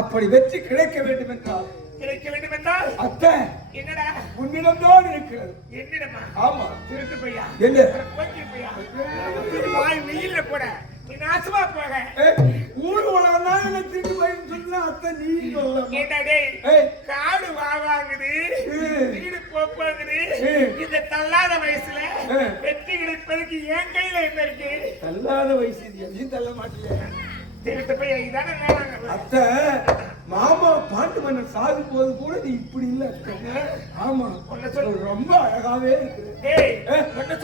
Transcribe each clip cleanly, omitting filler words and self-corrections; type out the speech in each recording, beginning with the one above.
அப்படி வெற்றி கிடைக்க வேண்டும் என்றால் அத்தை என்னடா உன்னிடம்தான் இருக்கிறது. என்னிடமா? ஆமா. திருட்டு பையா என்ன போக்கி பையா வாய் வெயில்ல போட நீ நாசமா போக. ஊரு உலகம்னா என்ன திருட்டு பையன் சொன்னா அத்தை நீ சொல்ல என்னடே காடு வாங்குது வீடு போக்குது. இந்த தள்ளாத வயசுல வெற்றி கிடைப்பதற்கு என் கையில என்ன இருக்கு? தள்ளாத வயசு நீ தள்ள மாட்டிய திருட்டு பையா இதானே அத்தை. மாமா பாண்டு மன்னர் சாகும் போது கூட நீ இப்படி இல்ல. ஆமா ரொம்ப அழகாவே இருக்கு.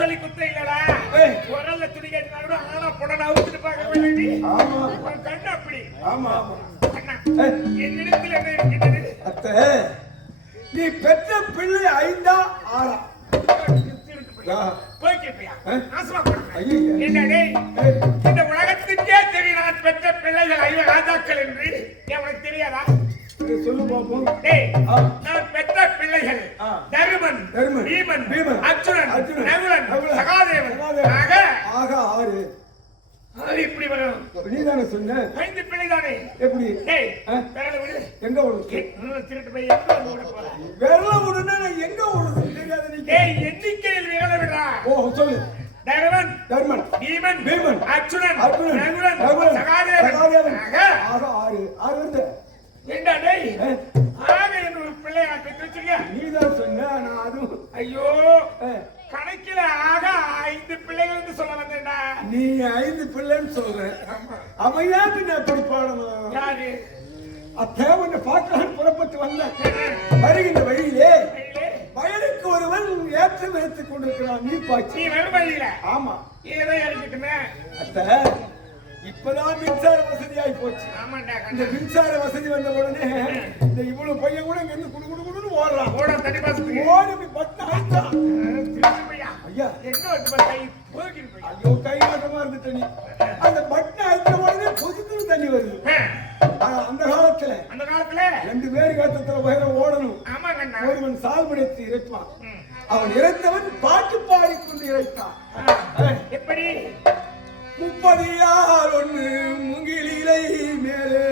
சொல்லி குத்த இல்லடா. குரல்ல துணி கேட்டா கூட ஆனா புடனை அவுத்துட்டு பார்க்க வேண்டி. ஆமா கண்ணு அப்படி. ஆமா ஆமா. என்னிடத்தில் என்ன இருக்கிறது அத்தை? நீ பெற்ற பிள்ளை 5 6 இந்த உலகத்துக்கே தெரியும் நான் பெற்ற பிள்ளைகள் 5 ராஜாக்கள் என்று. எனக்கு தெரியாதா? சொல்லு பாப்போம். நான் பெற்ற பிள்ளைகள் தருமன், பீமன், அர்ஜுனன், நகுலன், சகாதேவன். ஆக 6. இப்படி வரும். நீதானே சொன்ன 5 பிள்ளைதானே? எப்படி எங்க விடுது? திருட்டு போய் விரல விடுனா எங்க விடுது தெரியாது. நீ எண்ணிக்கையில் விரல விடுறா. ஓ சொல்லு. தர்மன், பீமன், அர்ஜுனன், நகுலன், சகாதேவன். ஆக 6 வருது. ஏண்டா டேய் ஆக என்ன பிள்ளையா பெற்று வச்சிருக்க? நீதான் சொன்ன. நான் அதுவும் ஐயோ கணக்கில ஆக 5 பிள்ளைகள் சொல்ல வந்தேன்டா. நீ 5 பிள்ளைன்னு சொல்ற. அவையா பின்ன எப்படி பாடணும்? யாரு? அத்தை உன்னை பார்க்கலாம் புறப்பட்டு வந்தேன். வருகின்ற வழியிலே வயலுக்கு ஒருவன் ஏற்றம் எடுத்துக் கொண்டிருக்கிறான். நீ பாய்ச்சி. நீ வரும் வழியில? ஆமா. ஏதோ இருக்கட்டுமே அத்தை. இப்பதான் மின்சார வசதியாகி போச்சு. இந்த மின்சார வசதி வந்த உடனே இந்த இவ்வளவு பையன் கூட இங்க இருந்து குடு குடு குடுன்னு ஓடுறான். ஓட தண்ணி பாசத்துக்கு ஓடி பட்டு ஆயிட்டான். ஐயா என்ன கை போகிட்டு போய் ஐயோ கை மாட்டமா இருந்து தண்ணி. அந்த பட்டு ஆயிட்ட உடனே பொதுக்குன்னு தண்ணி வருது. அந்த காலத்துல 2 பேர் காத்தத்துல வயல ஓடணும். ஒருவன் சால்படைத்து இறைப்பான். அவன் இறைத்தவன் பாட்டு பாடிக்கொண்டு இறைத்தான். எப்படி? 30 யார் ஒண்ணு முங்கிலிலை மேலே.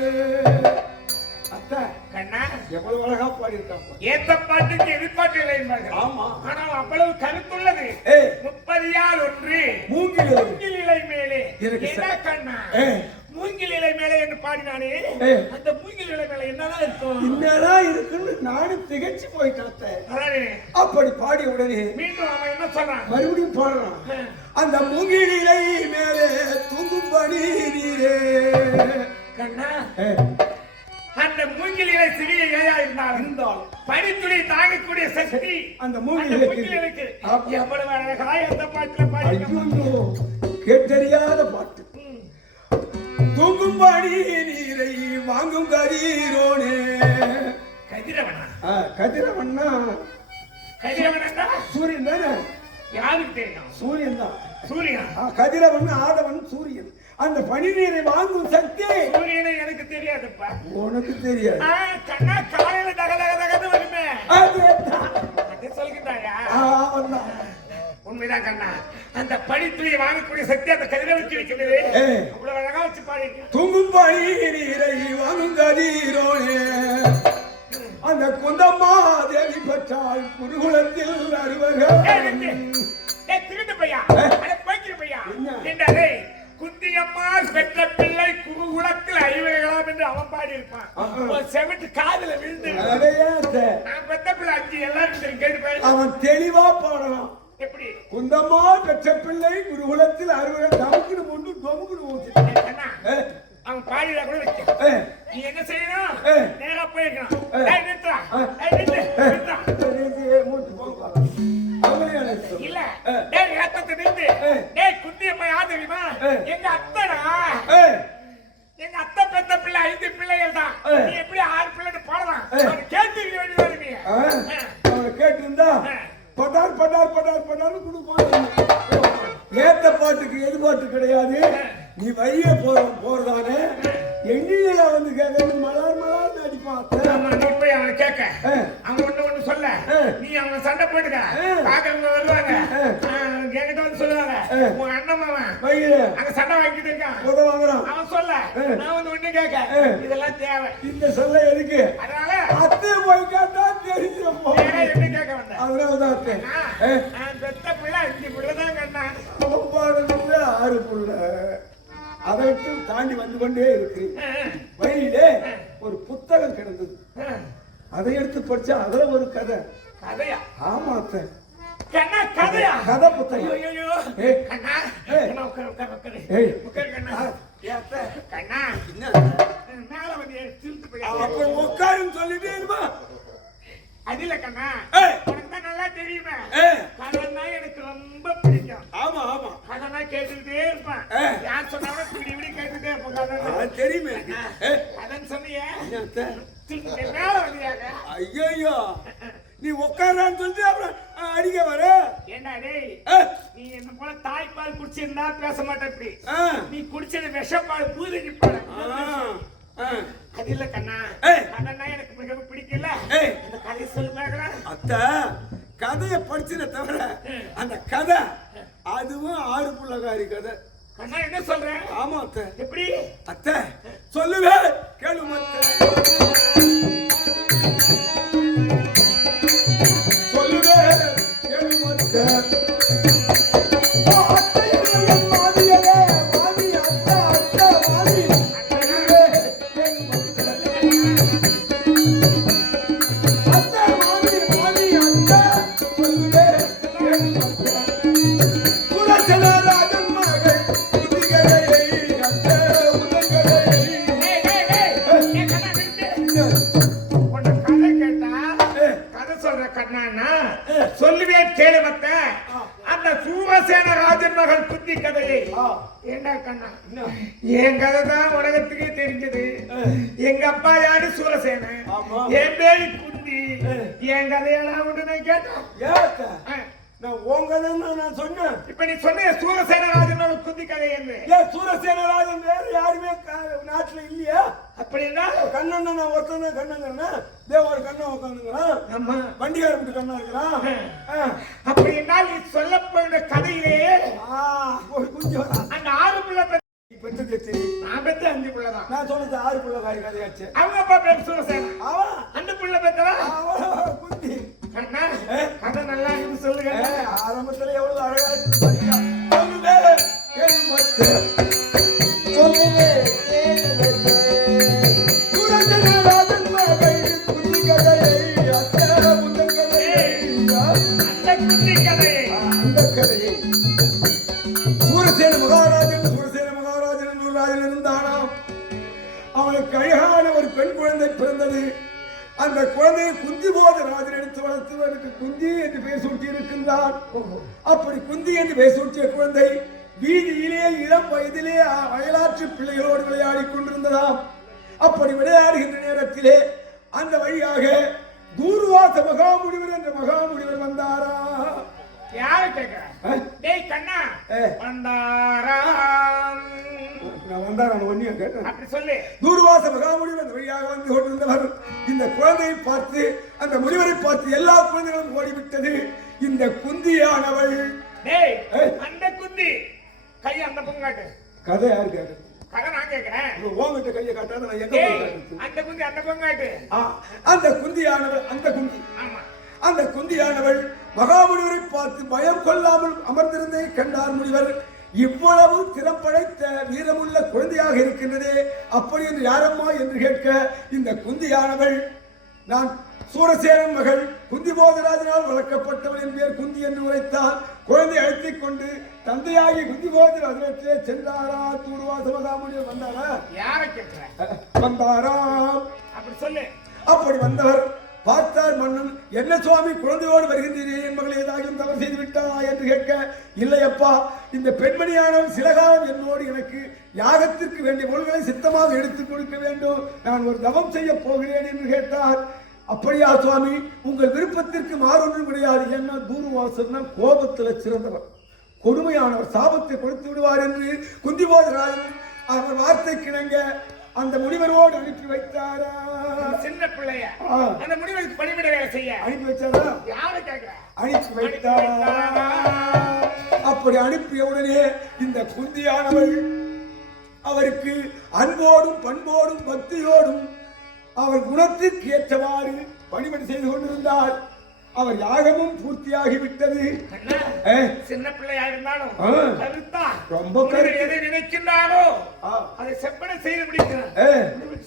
அத்தை கண்ணா எவ்வளவு அழகா பாடி இருக்கான். ஏத்த பாட்டுக்கு எதிர்பார்ட்டு இல்லை என்பார்கள். ஆமா. ஆனால் அவ்வளவு கருத்துள்ளது. 30 யார் ஒன்று மூங்கிலிலை மேலே. என்ன கண்ணா மூங்கில் இலை மேலே என்று பாடினானே அந்த மூங்கில் இலை மேல என்னதான் இருக்கும்? என்னதான் இருக்குன்னு நானும் திகச்சு போயிட்டேன். அப்படி பாடிய உடனே மீண்டும் அவன் என்ன சொல்றான்? மறுபடியும் பாடுறான். அந்த மூங்கில் இலை மேலே தூங்கும் பனி நீரே. கண்ணா அந்த மூங்கில் இலை சிறிய இலையா இருந்தாலும் பனித்துளி தாங்கக்கூடிய சக்தி அந்த மூங்கில் இலைக்கு எவ்வளவு அழகா எந்த பாட்டுல பாடி கேட்டறியாத பாட்டு. தூங்கும் பாடி நீரை வாங்கும் கதிரோனே. கதிரவனா? கதிரவன்னா சூரியன் தானே? யாருக்கு தெரியும்? சூரியன் தான். சூரியன் கதிரவன் ஆதவன் சூரியன். அந்த பனி நீரை வாங்கும் சக்தி சூரியனை எனக்கு தெரியாதுப்பா. உனக்கு தெரியாது. கண்ணா காலையில தக தக தகது வருமே அது சொல்கின்றாயா? உண்மைதான் கண்ணா. அந்த பனித்துளியை வாங்கக்கூடிய சக்தி அந்த கதிரவனுக்கு இருக்கிறது. அவ்வளவு அழகா வச்சு பாடி. தூங்கும் பனி நீரை வாங்கும் கதிரோனே. அந்த குந்தம்மா தேவி பெற்றால் குருகுலத்தில் அறுவர்கள். திருட்டு பையா போய்க்கிற பையா என்றே குந்தியம்மா பெற்ற பிள்ளை குருகுலத்தில் அறிவுகளாம் என்று அவன் பாடி இருப்பான். செவிட்டு காதுல விழுந்து நான் பெற்ற பிள்ளை 5 எல்லாரும் கேட்டு அவன் தெளிவா பாடலாம். எப்படி? குந்தம்மா பெற்ற பிள்ளை குருகுலத்தில் அறுவர்கள் தமுக்குன்னு ஒன்று தொமுக்குன்னு ஊத்து. அவன் பாடியா கூட வச்ச நீ என்ன செய்யணும்? நேரா போயிருக்கணும். இல்ல ரத்தத்தை நிறுத்து. குந்தியம்மா யார் தெரியுமா? எங்க அத்தனா. எங்க அத்தை பெத்த பிள்ளை 5 பிள்ளைகள் தான். நீ எப்படி 6 பிள்ளைன்னு பாடலாம்? கேட்டு வேண்டியது நீ. அவனை கேட்டு இருந்தா பட்டார் பட்டார் பட்டார் பட்டார் கொடுப்பான். ஏத்த பாட்டுக்கு எது பாட்டு கிடையாது. நீ வழிய போறதானே எண்ணில வந்து கேட்க மலர் மலர்னு அடிப்பான். அவனை கேட்க அவன் ஒண்ணு சொல்ல நீ அவனை சண்டை போட்டுக்க. பாக்கிறவங்க வருவாங்க என்கிட்ட வந்து சொல்லுவாங்க உன் அண்ணன் மாவன் வயிறு அங்க சண்டை வாங்கிட்டு இருக்கான் உத வாங்குறான் அவன் சொல்ல நான் வந்து ஒண்ணு கேட்க இதெல்லாம் தேவை இந்த சொல்ல எதுக்கு அதனால அத்தை போய் கேட்டா தெரிஞ்சிடும் என்ன கேட்க வந்தேன் அதனாலதான் அத்தை நான் பெத்த பிள்ளை 5 பிள்ளைதான் கண்ணா 6 புள்ள அதை விட்டு தாண்டி வந்து கொண்டே இருக்கு வழியிலே ஒரு புத்தகம் கிடந்தது அதை எடுத்து படிச்சா அதுல ஒரு கதை கதையா ஆமா அத்தை கண்ணா கதையா கதை புத்தகம் ஐயோ கண்ணா உட்காரு கண்ணா கண்ணா மேல வந்து திருத்து போய் அப்ப உட்காருன்னு சொல்லிட்டே இருமா அதில்ல கண்ணா உனக்கு தான் நல்லா தெரியுமே கதைன்னா எனக்கு ரொம்ப பிடிக்கும் ஆமா ஆமா கதைனா கேட்டுக்கிட்டே இருப்பேன் யார் சொன்னாலும் இப்படி கேட்டுட்டே இருப்பேன் தெரியுமே கதைன்னு சொன்னியே மேல வந்தியாங்க ஐயோ நீ உட்காரான்னு சொல்லிட்டு அப்புறம் அடிக்க வர ஏண்டா டேய் நீ என்ன போல தாய்ப்பால் குடிச்சிருந்தா பேச மாட்டே இப்படி நீ குடிச்சது விஷப்பால் பூதகி பால் அது இல்ல கண்ணா கண்ணா எனக்கு மிகவும் பிடிக்கல அந்த கதையை சொல்லுவாங்களா அத்தை கதையை படிச்சுன தவிர அந்த கதை அதுவும் 6 புள்ளகாரி கதை கண்ணா என்ன சொல்றேன் ஆமா அத்தை எப்படி அத்தை சொல்லுவே கேளு மத்த சொல்லுவே கேளு மத்த சொல்லுவே கேளு மத்த அந்த சூரசேன ராஜன் மகள் புத்தி கதையை ஏண்டா கண்ணா என் கதை தான் உலகத்துக்கே தெரிஞ்சது எங்க அப்பா யாரு சூரசேன என் பேரு குந்தி என் கதையெல்லாம் உடனே கேட்டேன் நான் உங்கதான் நான் சொன்னேன் இப்ப நீ சொன்ன சூரசேன ராஜன் குந்தி கதை என்ன சூரசேன ராஜன் வேற யாருமே நாட்டுல இல்லையா அப்படின்னா கண்ணன் நான் ஒருத்தன கண்ணங்கிறேன்னா தேவர் கண்ணன் உட்காந்துங்கிறான் ஆமா வண்டிகார மட்டும் கண்ணா இருக்கிறான் அப்படின்னா நீ சொல்ல போன கதையிலே ஒரு குஞ்சு வரா அந்த 6 பிள்ளை பெற்றது தெரியும் நான் பெற்ற 5 பிள்ளை தான் நான் சொன்னது 6 பிள்ளைகாரி கதையாச்சு அவங்க அப்பா பேர் சூரசேன அவன் அந்த பிள்ளை பெற்றவா அவன் குந்தி கண்ணா கதை நல்லா இருந்து சொல்லுங்க ஆரம்பத்துல எவ்வளவு அழகா இருக்கு சொல்லுவே கேளு மத்த சொல்லுவே கேளு மத்த சூரசேன ராஜன் மகள் புத்தி கதையை அத்தை புத்தக கதையை அந்த குந்தி கதையை அந்த கதையை சூரசேன மகாராஜன் என்று ஒரு ராஜன் இருந்தானாம் அவனுக்கு அழகான ஒரு பெண் குழந்தை பிறந்தது அந்த குழந்தையை குந்தி போத ராஜன் எடுத்து வளர்த்துவதற்கு குந்தி என்று பெயர் சூட்டி இருக்கின்றார் அப்படி குந்தி என்று பெயர் சூட்டிய குழந்தை வீதியிலே இளம் வயதிலே வயலாற்று பிள்ளைகளோடு விளையாடிக் கொண்டிருந்ததாம் அப்படி விளையாடுகின்ற நேரத்திலே அந்த வழியாக தூர்வாச மகாமுனிவர் என்ற மகாமுனிவர் வந்தாரா யாரு கேக்குற டேய் கண்ணா வந்தாராம் நான் வந்தாராம் ஒன்னிய கேட்டேன் அப்படி சொல்லு தூர்வாச மகாமுனிவர் அந்த வழியாக வந்து கொண்டிருந்தவர் இந்த குழந்தையை பார்த்து அந்த முனிவரை பார்த்து எல்லா குழந்தைகளும் ஓடிவிட்டது இந்த குந்தியானவள் டேய் அந்த குந்தி கை அந்த பொங்காட்டு கதை யாரு கேட்க கதை நான் கேக்குறேன் உங்ககிட்ட கையை காட்டாத நான் எங்க அந்த குந்தி அந்த பொங்காட்டு அந்த குந்தியானவள் அந்த குந்தி ஆமா அந்த குந்தியானவள் மகாமுனிவரை பார்த்து பயம் கொள்ளாமல் அமர்ந்திருந்தே கண்டார் முனிவர் இவ்வளவு திறம் படைத்த வீரமுள்ள குழந்தையாக இருக்கின்றதே அப்படி என்று யாரம்மா என்று கேட்க இந்த குந்தியானவள் நான் சூரசேனன் மகள் குந்தி போதராஜனால் வளர்க்கப்பட்டவள் என் பேர் குந்தி என்று உரைத்தால் குழந்தை அழைத்துக் கொண்டு தந்தையாகி குந்தி போதராஜனத்திலே சென்றாரா தூர்வாச மகாமுனிவர் வந்தாரா யார கேட்கிற வந்தாராம் அப்படி சொல்லு அப்படி வந்தவர் பார்த்தார் மன்னன் என்ன சுவாமி குழந்தையோடு வருகின்றீரே என் மகள் ஏதாகவும் தவறு செய்து விட்டாரா என்று கேட்க இல்லையப்பா இந்த பெண்மணியானவன் சில காலம் என்னோடு எனக்கு யாகத்திற்கு வேண்டிய பொருள்களை சித்தமாக எடுத்துக் கொடுக்க வேண்டும் நான் ஒரு தவம் செய்ய போகிறேன் என்று கேட்டார் அப்படியா சுவாமி உங்கள் விருப்பத்திற்கு மாறொன்றும் கிடையாது என்ன தூர்வாசன் கோபத்துல சிறந்தவர் கொடுமையானவர் சாபத்தை கொடுத்து விடுவார் என்று குந்திபோதராஜன் அவர் வார்த்தை கிணங்க அந்த முனிவரோடு அனுப்பி வைத்தாரா சின்ன பிள்ளைய அந்த முனிவருக்கு பணிவிட வேலை செய்ய அனுப்பி வச்சாரா? யாரை கேட்கிற? அனுப்பி வைத்தாரா? அப்படி அனுப்பிய உடனே இந்த குந்தியானவள் அவருக்கு அன்போடும் பண்போடும் பக்தியோடும் அவர் குணத்திற்கு ஏற்றவாறு பணிவிடை செய்து கொண்டிருந்தார். அவர் யாகமும் பூர்த்தியாகிவிட்டது. சின்ன பிள்ளையா இருந்தாலும் ரொம்ப எதை நினைக்கின்றாரோ அதை செப்பனை செய்து முடிக்கிறார்.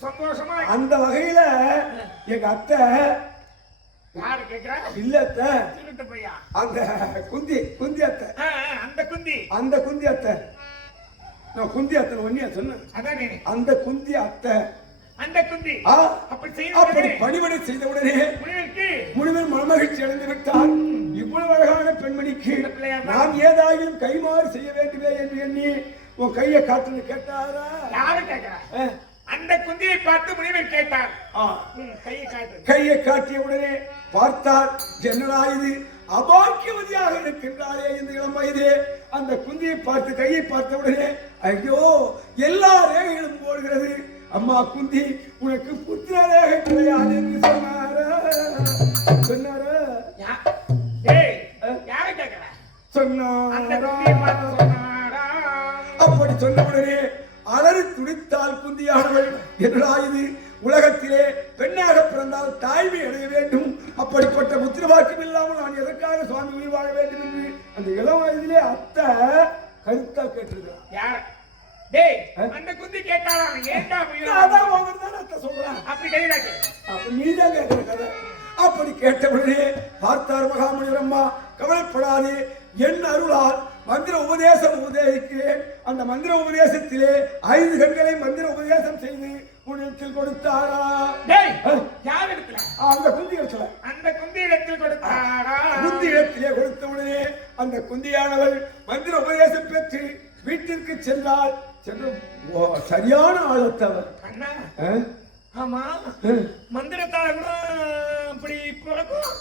சந்தோஷமா அந்த வகையில எங்க அத்தை யாரு கேக்குறா? இல்ல அத்தை, பையா அந்த குந்தி அத்தை, அந்த குந்தி அத்தை. நான் குந்தி அத்தை ஒன்னியா சொன்னேன். அந்த குந்தி அத்தை அப்படி பணிவிடை செய்தவுடனே முனிவர் மனமகிழ்ச்சி அடைந்து விட்டார். இவ்வளவு அழகான பெண்மணிக்கு நான் ஏதாயும் கைமாறு செய்ய வேண்டுமே என்று எண்ணி உன் கையை காட்டுன்னு கேட்டாரா? யாரு கேட்கிறா? அந்த குந்தியை பார்த்து முனிவர் கேட்டார். கையை காட்டிய உடனே பார்த்தார், என்னடா இது அபாக்கியவதியாக இருக்கின்றாரே இந்த இளம் வயதே. அந்த குந்தியை பார்த்து கையை பார்த்த உடனே ஐயோ எல்லா ரேகைகளும் போடுகிறது. அம்மா குந்தி, உனக்கு புத்திரரேகை கிடையாது என்று சொன்னாரா? அப்படி சொன்ன உடனே அலறி துடித்தால் குந்தியானவள், என்னடா இது, உலகத்திலே பெண்ணாக பிறந்தால் தாய்மை அடைய வேண்டும், அப்படிப்பட்ட புத்திரவாக்கியம் இல்லாமல் நான் எதற்காக சுவாமி உயிர் வாழ வேண்டும் என்று அந்த இளம் வயதிலே அத்தை கருத்தா கேட்டிருக்கிறார். அந்த குந்தி கேட்டாராம், ஏண்டா சொல்றான் அப்படி கையில நீதான் கேட்கிற கதை. அப்படி கேட்டவுடனே பார்த்தார் மகாமுனிவர், அம்மா கவலைப்படாதே, என் அருளால் மந்திர உபதேசம் உபதேசிக்கிறேன். அந்த மந்திர உபதேசத்திலே 5 கண்களை மந்திர உபதேசம் செய்து உன்னிடத்தில் கொடுத்தாரா? யார் இடத்துல? அந்த குந்தி இடத்துல. அந்த குந்தி இடத்தில் கொடுத்தாரா? குந்தி இடத்திலே கொடுத்த உடனே அந்த குந்தியானவள் மந்திர உபதேசம் பெற்று வீட்டிற்கு சென்றால் சரியான ஆழத்தவர். ஆமா, மந்திரத்தால கூட அப்படி பிறக்கும்.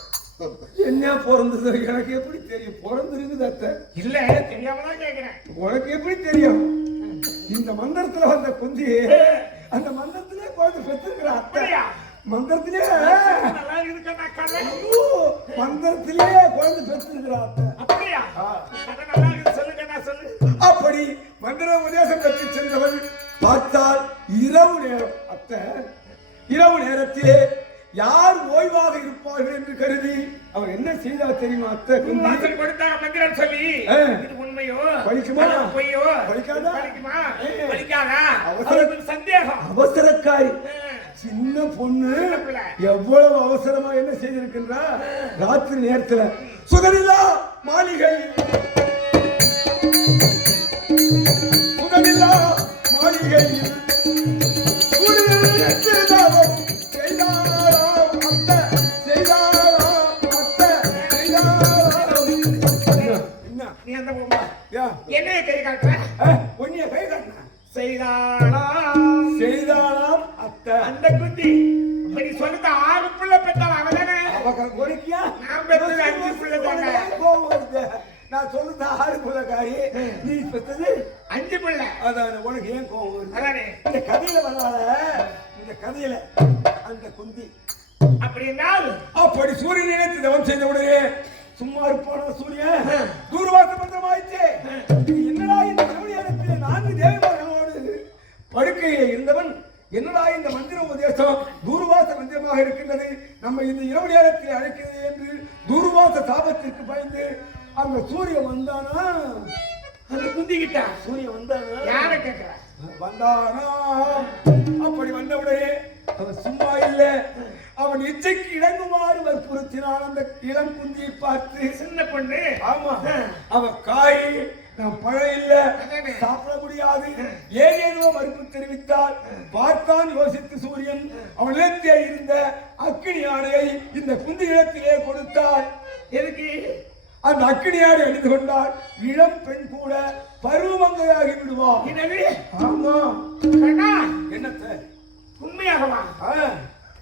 என்ன பிறந்தது எனக்கு எப்படி தெரியும்? பிறந்திருக்குது அத்தை. இல்ல, தெரியாமதான் கேக்குறேன். உனக்கு எப்படி தெரியும்? இந்த மந்திரத்துல வந்த குந்தி அந்த மந்திரத்திலே குழந்தை பெற்றிருக்கிற அத்தை. மந்திரத்திலே மந்திரத்திலே குழந்தை பெற்றிருக்கிற அத்தை. அப்படியா? அப்படி மந்திர உபதேசம் பெற்று சென்றவள் பார்த்தால் இரவு நேரம். அத்தை, இரவு நேரத்திலே யார் ஓய்வாக இருப்பார்கள் என்று கருதி அவர் என்ன செய்தார் தெரியுமா? அத்தை மந்திரம் சொல்லி உண்மையோ பழிக்குமா பொய்யோ பழிக்காதா? சந்தேகம். அவசரக்காரி சின்ன பொண்ணு எவ்வளவு அவசரமா என்ன செய்திருக்கின்றா? ராத்திரி நேரத்துல சுகரில்லா மாளிகை மாளிகையில் என்ன கை காட்டுற? ஒன்னிய கை காட்டுற செய்தாளாம் அத்தை. அந்த குந்தி நீ சொல்லுங்க 6 பிள்ளை பெற்றாள் அவதானே? கொடுக்கியா? நான் பெற்றது 5 பிள்ளை தானே. நான் சொல்லுது 6 பிள்ளைக்காரி, நீ பெற்றது 5 பிள்ளை. அதான் உனக்கு ஏன் கோவம்? அதானே இந்த கதையில வராத. இந்த கதையில அந்த குந்தி அப்படின்னால் அப்படி சூரியன் நினைத்து தவம் செய்த உடனே சும்மா இருப்பான சூரியன் தூர்வாச மந்திரமாயிடுச்சு. என்னடா இந்த நேரத்திலே 4 தேவர்களோடு படுக்கையிலே இருந்தவன், என்னடா இந்த மந்திர உபதேசம் தூர்வாச மந்திரமாக இருக்கின்றது, நம்ம இந்த இரவு நேரத்தில் அழைக்கிறது என்று தூர்வாச தாபத்திற்கு பயந்து அந்த சூரியன் வந்தானா? அந்த குந்திக்கிட்ட சூரியன் வந்தானா? யார கேட்கிற? வந்தானா? அப்படி வந்தவுடனே அவன் சும்மா இல்ல, அவன் இச்சைக்கு இறங்குமாறு வற்புறுத்தினான் அந்த இளம் குந்தியை பார்த்து. சின்ன பொண்ணு. ஆமா, அவன் காய் நான் பழம் இல்ல, சாப்பிட முடியாது, ஏதேனோ மறுப்பு தெரிவித்தால் பார்த்தான். யோசித்து சூரியன் அவனிடத்தே இருந்த அக்கினி ஆடையை இந்த குந்தி இடத்திலே கொடுத்தார். எதுக்கு? அந்த அக்கினி ஆடை அணிந்து கொண்டால் இளம் பெண் கூட பருவமங்கையாகி விடுவார். ஆமா. என்னத்தை? உண்மையாகவா?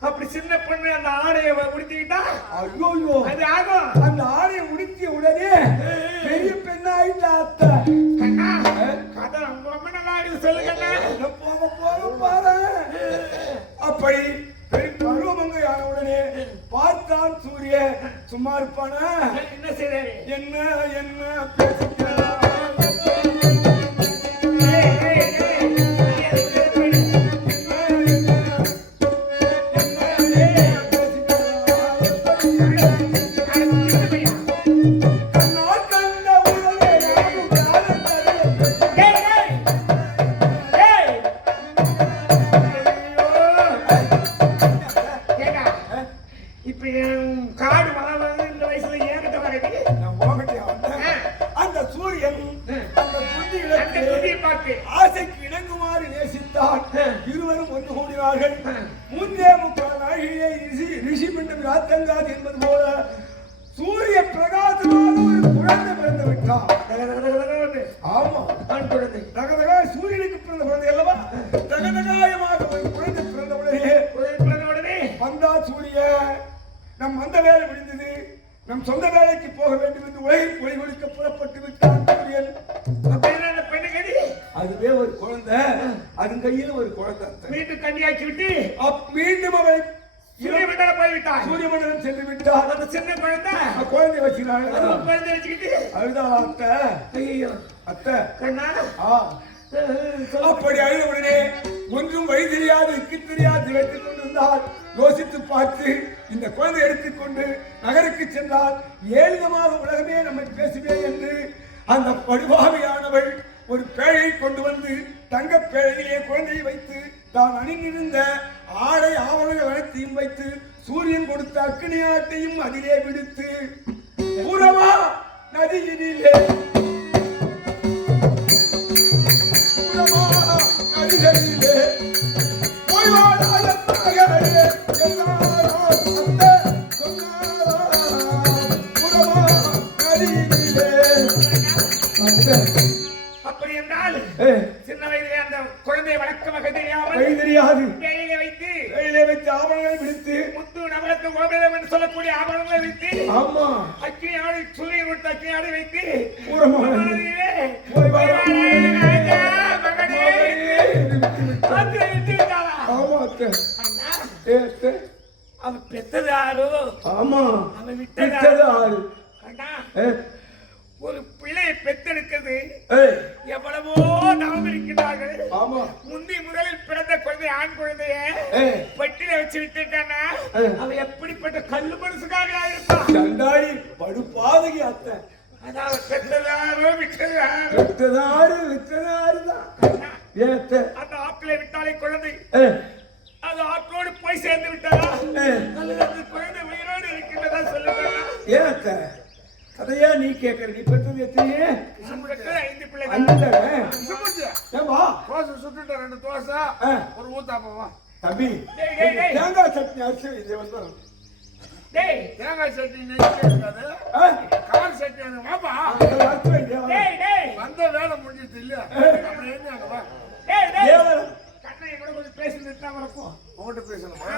அப்படி சின்ன பொண்ணு அந்த ஆடையை உடுத்திக்கிட்டா ஐயோ அது ஆகும். அந்த ஆடையை உடுத்திய உடனே பெரிய பெண்ணாயிட்டா அத்தை. கதை ரொம்ப நல்லா சொல்லுங்க. போக போக பாரு. அப்படி பெண் பருவமங்கை பார்த்தான் சூரியன். சும்மா இருப்பானா? என்ன செய்றாரு? என்ன என்ன பேசுகிறான்? அந்த சூரியன் அந்த குந்தியிடத்திலே ஆசைக்கு இணங்குமாறு நேசித்தான். இருவரும் ஒன்று கூடினார்கள். முன்னே முக்கால் நாழிகை ரிஷி மீண்டும் ராத்தங்காது என்பது போல சூரிய பிரகாசமாக ஒரு குழந்தை பிறந்து விட்டான். ஆமா, தகதக சூரியனுக்கு பிறந்த குழந்தை அல்லவா? தகதகாயமாக ஒரு குழந்தை பிறந்த உடனே வந்தா சூரிய நம் அந்த வேலை முடிந்தது, நம் சொந்த வேலைக்கு போக வேண்டும் என்று உலகில் ஒளி ஒழிக்க புறப்பட்டு விட்டான் சூரியன். அதுவே ஒரு குழந்தை, அதன் கையில் ஒரு குழந்தை. மீண்டும் கன்னியாக்கி விட்டு மீண்டும் அவரை சூரியமண்டலம் போய்விட்டார். சூரியமண்டலம் சென்று விட்டார். அந்த சின்ன குழந்தை வச்சுக்கிறாங்க. குழந்தை வச்சுக்கிட்டு அதுதான் அத்தை. ஐயோ அத்தை கண்ணா. அப்படி அழுத உடனே ஒன்றும் வழி தெரியாது, இக்கு தெரியாது வைத்துக் கொண்டிருந்தால் யோசித்து பார்த்து இந்த குழந்தை எடுத்துக்கொண்டு நகருக்கு சென்றால் 7 மாத உலகமே நம்மை பேசுவே என்று அந்த படுபாவியானவள் ஒரு பேழையை கொண்டு வந்து தங்க பேழையிலே குழந்தையை வைத்து தான் அணிந்திருந்த ஆடை ஆவணங்கள் அனைத்தையும் வைத்து சூரியன் கொடுத்த அக்னியாட்டையும் அதிலே விடுத்து பூரவா நதியினிலே நதிகளிலே அப்படி என்றால் சின்ன வயதிலே அந்த குழந்தையை வளர்க்க வகை தெரியாது கையிலே வைத்து ஆவணங்களை விடுத்து முத்து நவரத்து கோபேதம் என்று சொல்லக்கூடிய ஆவணங்களை வைத்து ஆமா அக்கினியாடு சூரியன் கொடுத்த அக்கினியாடு வைத்து அவன் பெத்தது ஆறு. ஆமா, அவன் விட்டது ஆறு. ஒரு பிள்ளையை பெத்தெடுக்கிறது எவ்வளவோ தவம் இருக்கின்றார்கள். முந்தி முதலில் பிறந்த குழந்தை ஆண் குழந்தைய பட்டியல வச்சு விட்டுட்டானா அவன் எப்படிப்பட்ட கல்லு மனசுக்காக இருப்பான். படுபாதகி அத்தை. அதாவது பெற்றதாரோ விட்டதாருதான். அந்த ஆட்களை விட்டாலே குழந்தை அது ஆற்றோடு போய் சேர்ந்து விட்டாரா அல்லது அந்த குழந்தை உயிரோடு இருக்கின்றதா சொல்லுங்க. கதையா நீ கேட்கற? நீ பெற்றது எத்தனையே? 5 பிள்ளைகள். சுட்டுட்ட 2 தோசை ஒரு ஊத்தாப்பவா தம்பி. தேங்காய் சட்னி அரிசி இது வந்து தேங்காய் சட்னி இருக்காது, கார் சட்னி வாப்பா. வந்த வேலை முடிஞ்சிட்டு இல்ல அப்புறம் என்ன கண்ணை கூட கொஞ்சம் பேசுறது தான் வரப்போம். உங்கள்கிட்ட பேசணுமா?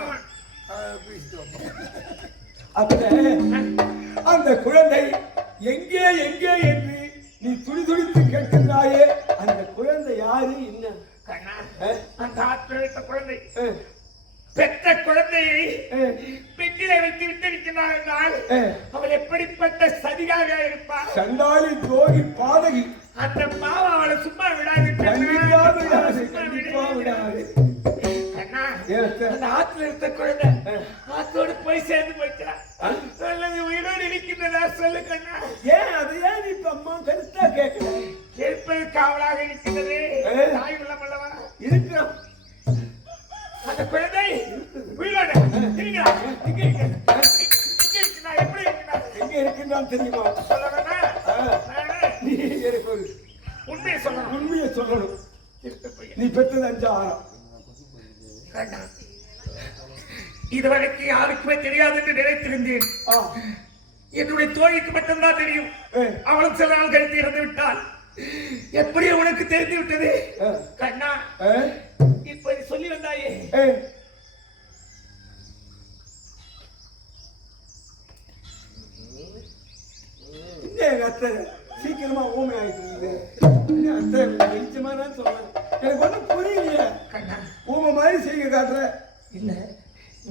பேசிட்டு அந்த குழந்தை எங்கே எங்கே என்று நீ துடிதுடித்து கேட்கின்றாயே, அந்த குழந்தை யாரு? என்ன அந்த ஆற்று வைத்த குழந்தை பெற்ற குழந்தையை பெட்டிலை வைத்து விட்டிருக்கிறார் என்றால் அவள் எப்படிப்பட்ட சதிகாக இருப்பார்? சண்டாளி துரோகி பாதகி. அந்த பாவம் அவளை சும்மா விடாது. அந்த ஆத்துல இருந்த குழந்தை ஆத்தோடு போய் சேர்ந்து போய்க்கிறார். அல்லது உயிரோடு இருக்கின்றதா சொல்லு கண்ணா. ஏன் அது ஏன் இப்ப அம்மா கருத்தா கேட்கல? கேட்பது காவலாக இருக்கின்றது. தாய் உள்ளம் அல்லவா இருக்கிறோம். அந்த குழந்தை உயிரோடு இருக்கிறார். எங்க இருக்கின்றான் தெரியுமா? உண்மையை சொல்லணும். உண்மையை சொல்லணும். நீ பெற்றது 5 ஆறாம். இதுவரைக்கும் யாருக்குமே தெரியாது என்று நினைத்திருந்தேன். என்னுடைய தோழிக்கு மட்டும்தான் தெரியும். அவளும் சில நாள் கழித்து இறந்து விட்டாள். எப்படி உனக்கு தெரிந்து விட்டது கண்ணா? இப்ப சொல்லி வந்தாயே அத்தை சீக்கிரமா ஊமை ஆயிட்டு அத்தை வெளிச்சமா தான் சொல்றேன். எனக்கு ஒன்றும் புரியலையே. ஊமை மாதிரி செய்ய காட்டுற. இல்ல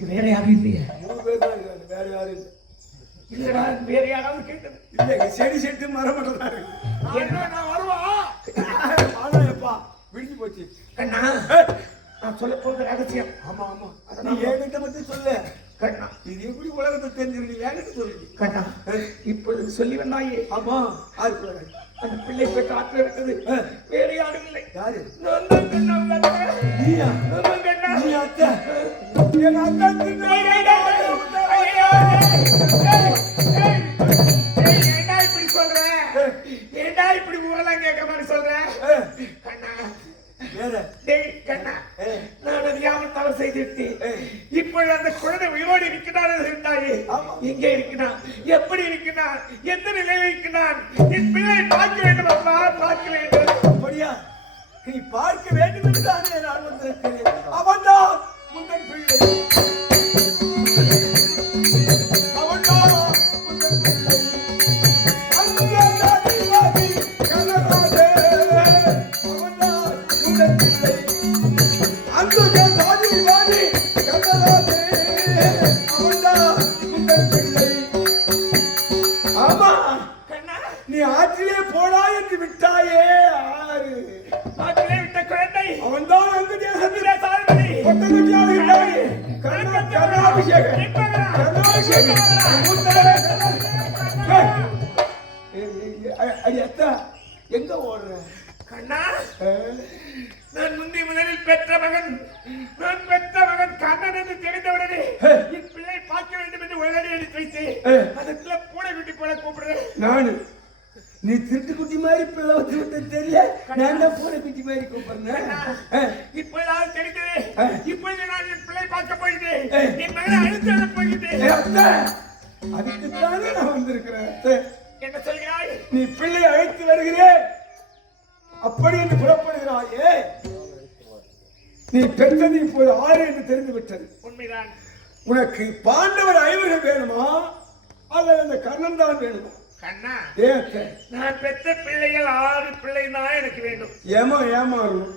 வேற யாரும் இல்லையா? 3 பேர் தான் இருக்காங்க. வேற யாரும் இல்லை. இல்லடா வேற யாராவது கேட்டது இல்ல செடி செட்டு மரம் மட்டும் தான் இருக்கு. என்ன நான் வருவா ஆனாப்பா விடிஞ்சு போச்சு. கண்ணா நான் சொல்ல போகிற ரகசியம். ஆமா ஆமா நீ என்கிட்ட மட்டும் சொல்லு கண்ணா. இது எப்படி உலகத்தை தெரிஞ்சிருக்கு என்கிட்ட சொல்லு கண்ணா இப்பொழுது சொல்லி வந்தாயே. ஆமா ஆறு அந்த பிள்ளை பெற்ற ஆற்றல் இருக்குது. வேற யாரும் இல்லை. யாரு நான் தான் கண்ணா உள்ளது. நீயா நான் தான் கண்ணா. நீ அத்தை என் அத்தை ஏண்டா இப்படி சொல்ற? ஏண்டா இப்படி ஊரெல்லாம் கேட்க மாதிரி சொல்ற? கண்ணா வேற டேய் கண்ணா நான் அறியாமல் தவறு செய்துவிட்டேன். இப்பொழுது அந்த குழந்தை உயிரோடு இருக்கிறான் இருந்தாயே. எங்கே இருக்கிறான்? எப்படி இருக்கிறான்? எந்த நிலையில் இருக்கிறான்? என் பிள்ளை பார்க்க வேண்டும் அப்பா, பார்க்க வேண்டும். அப்படியா நீ பார்க்க வேண்டும் என்றுதானே நான் வந்திருக்கிறேன். அவன்தான் முந்தன் பிள்ளை. அவன்தான் முந்தன் பிள்ளை. அங்கே தாதிவாதி கனராஜே. அவன்தான் முந்தன் பிள்ளை. அங்கே தாதிவாதி கனராஜே. அவன்தான் முந்தன் பிள்ளை. ஆமா கண்ணா நீ ஆற்றிலே போடா என்று விட்டாயே ஆறு. ஆற்றிலே விட்ட குழந்தை அவன்தான் அங்கு தேசத்திலே சாரதி கொட்டகட்டியாக இருந்தாயே. கருணாபிஷேகம் கருணாபிஷேகம் அடி அத்தா எங்க ஓடுற? கண்ணா நான் முந்தி முதலில் பெற்ற மகன். நான் பெற்ற மகன் கண்ணன் என்று தெரிந்தவுடனே என் பிள்ளை பார்க்க வேண்டும் என்று உடனடி எடுத்து வைத்தேன். அதுக்குள்ள பூனை குட்டி போல கூப்பிடுறேன். நானு நீ திருட்டு குட்டி மாதிரி பிள்ளை வச்சு விட்டு தெரியல. நான் தான் பூனை குட்டி மாதிரி கூப்பிடுறேன். இப்பொழுது தெரிந்தது. இப்பொழுது நான் என் பிள்ளை பார்க்க போயிட்டேன். என் மகனை அழுத்த போயிட்டேன். அதுக்குத்தானே நான் வந்திருக்கிறேன். என்ன சொல்கிறாய்? நீ பிள்ளை அழைத்து வருகிறேன் அப்படி என்று புறப்படுகிறாயே. நீ பெற்றது இப்போது ஆறு என்று தெரிந்து விட்டது. உண்மைதான். உனக்கு பாண்டவர் ஐவர்கள் வேணுமா அல்லது அந்த கர்ணன் தான் வேணுமா? கண்ணா ஏத்த நான் பெற்ற பிள்ளைகள் 6 பிள்ளை தான் எனக்கு வேண்டும். ஏமாறணும்.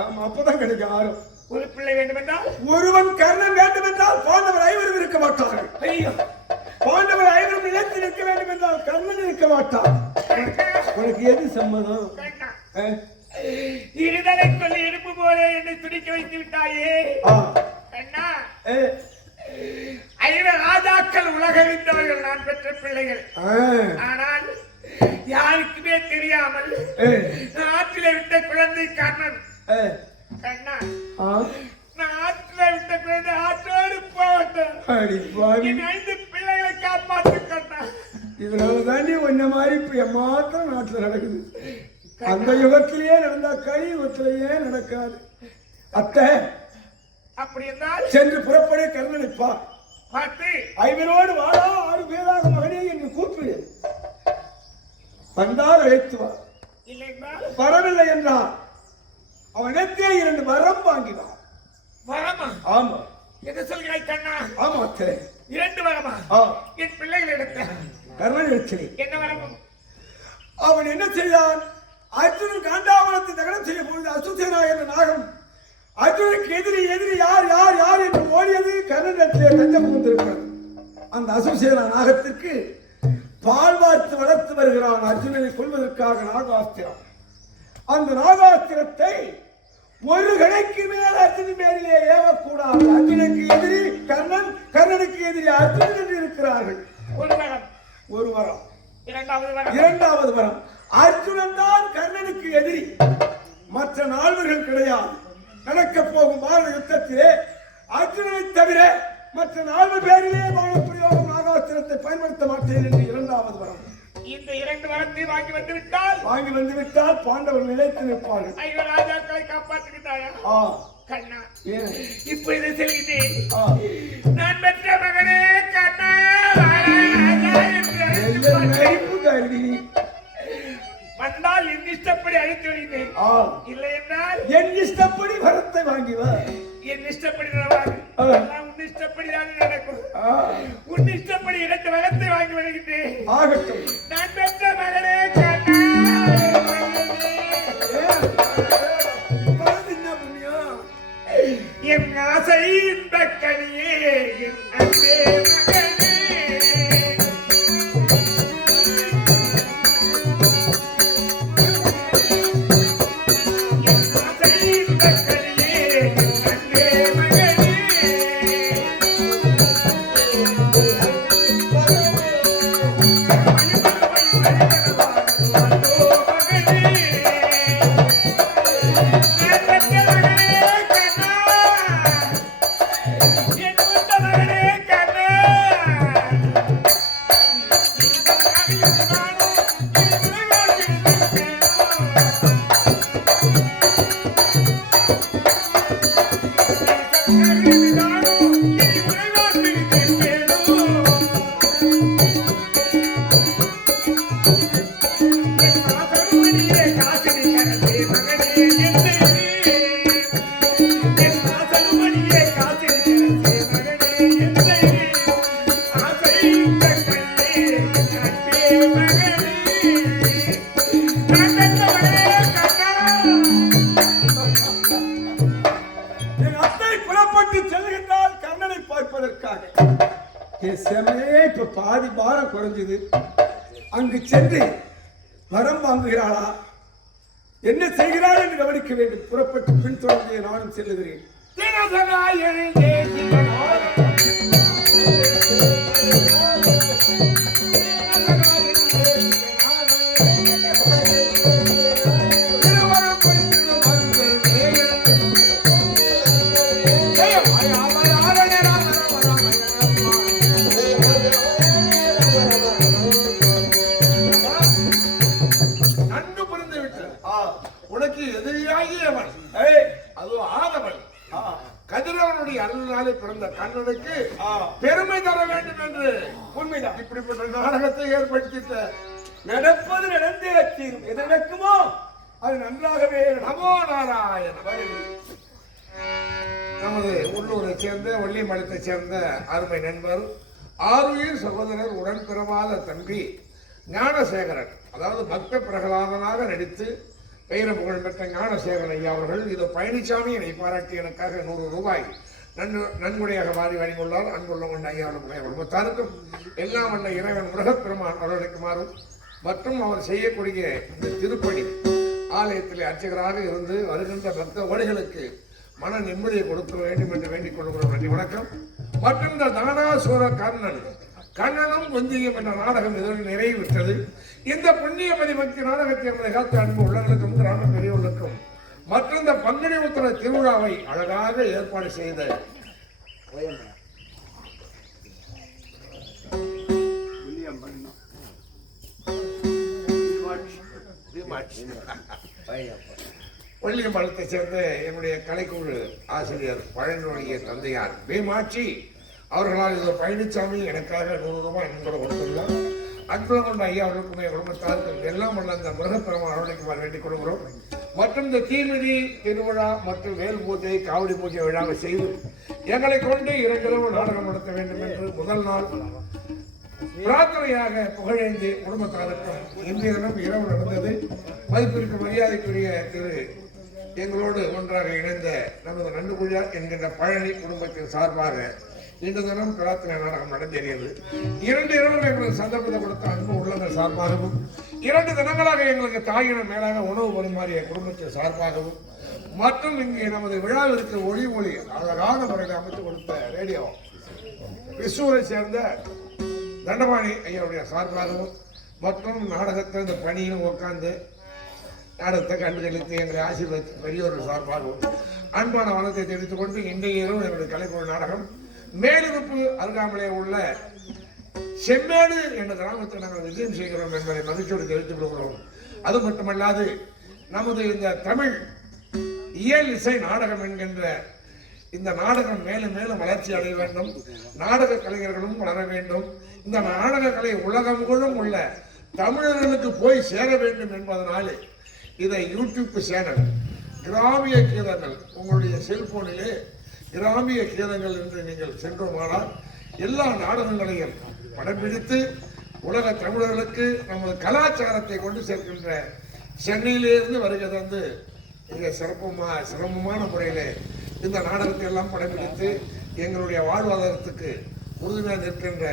ஆமா அப்பதான் கிடைக்கும் ஆறு. ஒரு பிள்ளை வேண்டும் என்றால் ஒருவன் கர்ணன் வேண்டும் என்றால் பாண்டவர் ஐவரும் இருக்க மாட்டார்கள். ஐயோ பாண்டவர் ஐவரும் நிலைத்து நிற்க வேண்டும் என்றால் கர்ணன் இருக்க மாட்டான். உனக்கு எது சம்மதம்? கண்ணா இருதலை கொள்ளி இருப்பு போல என்னை துடிக்க வைத்து விட்டாயே. கண்ணா 5 ராஜாக்கள் உலகறிந்தவர்கள் நான் பெற்ற பிள்ளைகள். ஆனால் யாருக்குமே தெரியாமல் ஆற்றில விட்ட குழந்தை கர்ணன். கண்ணா நான் ஆற்றில விட்ட குழந்தை ஆற்றோடு போகட்டும். 5 பிள்ளைகளை காப்பாற்று கண்ணா. இதனால தாண்டி ஒன்ன மாதிரி இப்ப மாத்திரம் நாட்டுல நடக்குது. அந்த யுகத்திலேயே நடந்தா கலி யுகத்திலேயே நடக்காது. அத்தை அப்படி என்றால் சென்று புறப்பட கர்ணனிப்பா பார்த்து 5 வாடா 6 பேராக மகனே என்று கூப்பிடு. வந்தால் அழைத்து வா. இல்லை என்றால் வரவில்லை என்றால் அவனத்தே 2 வரம் வாங்கினான். வரமா? ஆமா. என்ன சொல்கிறாய் கண்ணா? ஆமா அத்தை 2 வரமா? என் பிள்ளைகள் எடுத்த கர்ணன் எடுத்தேன். என்ன வரமும்? அவன் என்ன செய்தான்? அர்ஜுனன் காண்டாவனத்தை தகனம் செய்ய போது அசுசேனா என்ற நாகம் அர்ஜுனுக்கு எதிரி யார் யார் யார் என்று ஓடியது கர்ணனிடத்திலே தஞ்சம் புகுந்திருக்கிறது. அந்த அசுசேனா நாகத்திற்கு பால் வார்த்து வளர்த்து வருகிறான் அர்ஜுனனை கொள்வதற்காக நாகாஸ்திரம். அந்த நாகாஸ்திரத்தை ஒரு கணைக்கு மேல் அர்ஜுனன் மேலே ஏவக்கூடாது. அர்ஜுனுக்கு எதிரி கர்ணன், கர்ணனுக்கு எதிரி அர்ஜுனன் என்று இருக்கிறார்கள். ஒரு வரம். இரண்டாவது வரம் அர்ஜுனன் தான் கர்ணனுக்கு எதிரி, மற்ற 4 கிடையாது. நடக்க போகும் பாரத யுத்தத்திலே அர்ஜுனனை தவிர மற்ற 4 பேரிலே பான பிரயோகம் நாகாஸ்திரத்தை பயன்படுத்த மாட்டேன் என்று 2வது வரம். இந்த 2 வரத்தை வாங்கி வந்து விட்டால் பாண்டவர் நிலைத்து நிற்பார்கள். 5 ராஜாக்களை காப்பாற்றுகிறாயா? கண்ணா இப்ப இதை செல்கிறேன். நான் பெற்ற மகனே கண்ணா வந்தால் என் இஷ்டப்படி அழைத்து வருகிறேன். இல்லை என்றால் என் இஷ்டப்படி வரத்தை வாங்கி வா. என் இஷ்டப்படி உன் இஷ்டப்படி தான் நடக்கும். உன் இஷ்டப்படி 2 வரத்தை வாங்கி வருகிறேன். ஆகட்டும். நான் பெற்ற மகனே கண்ணா என் ஆசை இந்த கனியே என் அன்பே மகனே என்பதற்காக என் செமையே இப்ப பாதி பாரம் குறைஞ்சது. அங்கு சென்று வரம் வாங்குகிறாளா, என்ன செய்கிறாள் என்று கவனிக்க வேண்டும். புறப்பட்டு பின்தொடர்ந்து நானும் செல்லுகிறேன். உனக்கு எதிரியாகியவன் அதுவும் ஆதவன் கதிரவனுடைய அருளாலே பிறந்த கண்ணனுக்கு பெருமை தர வேண்டும் என்று உண்மைதான் இப்படிப்பட்ட நாடகத்தை ஏற்படுத்திட்ட. நடப்பது நடந்தே தீரும். எது நடக்குமோ அது நன்றாகவே. நமோ நாராயண. நமது உள்ளூரை சேர்ந்த வள்ளிமலத்தை சேர்ந்த அருமை நண்பர் ஆருயிர் சகோதரர் உடன் பிறவாத தம்பி ஞானசேகரன், அதாவது பக்த பிரகலாதனாக நடித்து பெயர புகழ் பெற்ற ஞானசேகரன் ஐயா அவர்கள் இது பழனிசாமி என்னை பாராட்டி எனக்காக 100 ரூபாய் நன்கொடையாக வாரி வழங்கியுள்ளார். அன்புள்ள கொண்ட ஐயா குடும்பத்தாருக்கும் எல்லாம் வந்த இறைவன் முருகப்பெருமான் வரவழைக்குமாறும் மற்றும் அவர் செய்யக்கூடிய இந்த திருப்பணி ஆலயத்தில் அர்ச்சகராக இருந்து வருகின்ற பக்த ஓடிகளுக்கு மன நிம்மதியை கொடுக்க வேண்டும் என்று வேண்டிக் கொள்கிறோம். நன்றி வணக்கம். மற்றும் இந்த தானாசூர கண்ணனும் குந்தியும் என்ற நாடகம் இதற்கு நிறைவுற்றது. இந்த புண்ணிய பதிபக்தி நாடகத்தை என்பதை காத்து அன்பு உள்ளவர்களுக்கும் கிராம பெரியவர்களுக்கும் மற்றும் இந்த பங்குனி உத்திர திருவிழாவை அழகாக ஏற்பாடு செய்த வள்ளியம்பலத்தை சேர்ந்த என்னுடைய கலைக்குழு ஆசிரியர் பழனியுடைய தந்தையார் பீமாட்சி அவர்களால் இது பழனிசாமி எனக்காக 100 ரூபாய் நன்கொடை கொடுத்துள்ளார். அன்புலம் கொண்ட ஐயா அவர்களுக்குமே குடும்பத்தாருக்கும் எல்லாம் வல்ல அந்த முருகப்பெருமான் அருளைக்குமாறு வேண்டிக் கொள்கிறோம். மற்றும் இந்த தீமிதி திருவிழா மற்றும் வேல் பூஜை காவடி பூஜை விழாவை செய்து எங்களை கொண்டு 2 இரவு நாடகம் நடத்த வேண்டும் என்று முதல் நாள் பிரார்த்தனையாக புகழேந்தி குடும்பத்தாருக்கும் இன்றைய தினம் இரவு நடந்தது. மதிப்பிற்கு மரியாதைக்குரிய திரு எங்களோடு ஒன்றாக இணைந்த நமது நண்டுகுழா என்கின்ற பழனி குடும்பத்தின் சார்பாக இந்த தினம் பிரார்த்தனை நாடகம் நடந்தேறியது. 2 இரவுகள் எங்களுக்கு சந்தர்ப்பத்தை கொடுத்த அன்பு உள்ளங்கள் சார்பாகவும் 2 தினங்களாக எங்களுக்கு தாயினம் மேலாக உணவு பரிமாறிய குடும்பத்தின் சார்பாகவும் மற்றும் இங்கே நமது விழாவிற்கு ஒளி அழகான முறையில் அமைத்து கொடுத்த ரேடியோ விசூரை சேர்ந்த தண்டபாணி ஐயாவுடைய சார்பாகவும் மற்றும் நாடகத்தில் இந்த பணியில் உட்கார்ந்து நாடகத்தை கண்டுகளித்து எங்களை ஆசீர்வதித்து பெரியோர்கள் சார்பாகவும் அன்பான வளத்தை தெரிவித்துக் கொண்டு இன்றைய இரவு எங்களுடைய கலைக்குழு நாடகம் மேலிருப்பு அருகாமலே உள்ள செம்மேடு என்ற கிராமத்தில் நாங்கள் விஜயம் செய்கிறோம் என்பதை மகிழ்ச்சியோடு தெரிவித்துக் கொள்கிறோம். அது மட்டுமல்லாது நமது இந்த தமிழ் இயல் இசை நாடகம் என்கின்ற இந்த நாடகம் மேலும் மேலும் வளர்ச்சி அடைய வேண்டும். நாடக கலைஞர்களும் வளர வேண்டும். இந்த நாடக கலை உலகம் முழுவதும் உள்ள தமிழர்களுக்கு போய் சேர வேண்டும் என்பதனாலே இதை யூடியூப் சேனல் கிராமிய கீதங்கள் உங்களுடைய செல்போனிலே கிராமிய கீதங்கள் என்று நீங்கள் சென்றோமானால் எல்லா நாடகங்களையும் படம் பிடித்து உலக தமிழர்களுக்கு நமது கலாச்சாரத்தை கொண்டு சேர்க்கின்ற சென்னையிலிருந்து வருகை தந்து மிக சிரமமான முறையில் இந்த நாடகத்தை எல்லாம் படம் பிடித்து எங்களுடைய வாழ்வாதாரத்துக்கு உறுதுணையாக நிற்கின்ற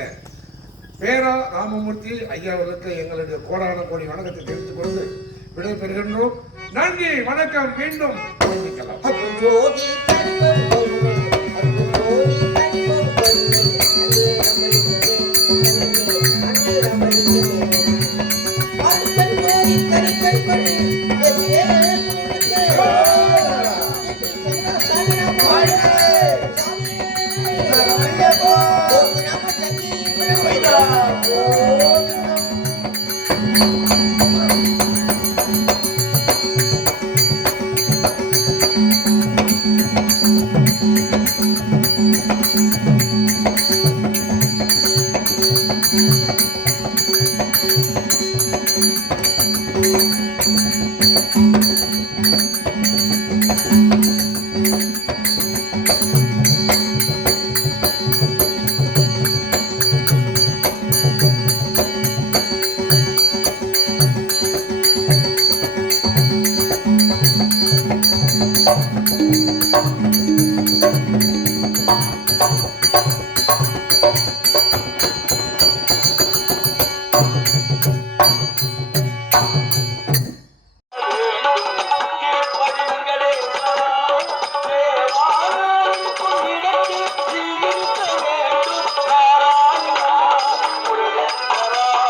பேரா ராமமூர்த்தி ஐயா அவர்களுக்கு எங்களுடைய கோடான கோடி வணக்கத்தை தெரிவித்துக் கொண்டு விடைபெறுகின்றோம். நன்றி, வணக்கம். மீண்டும்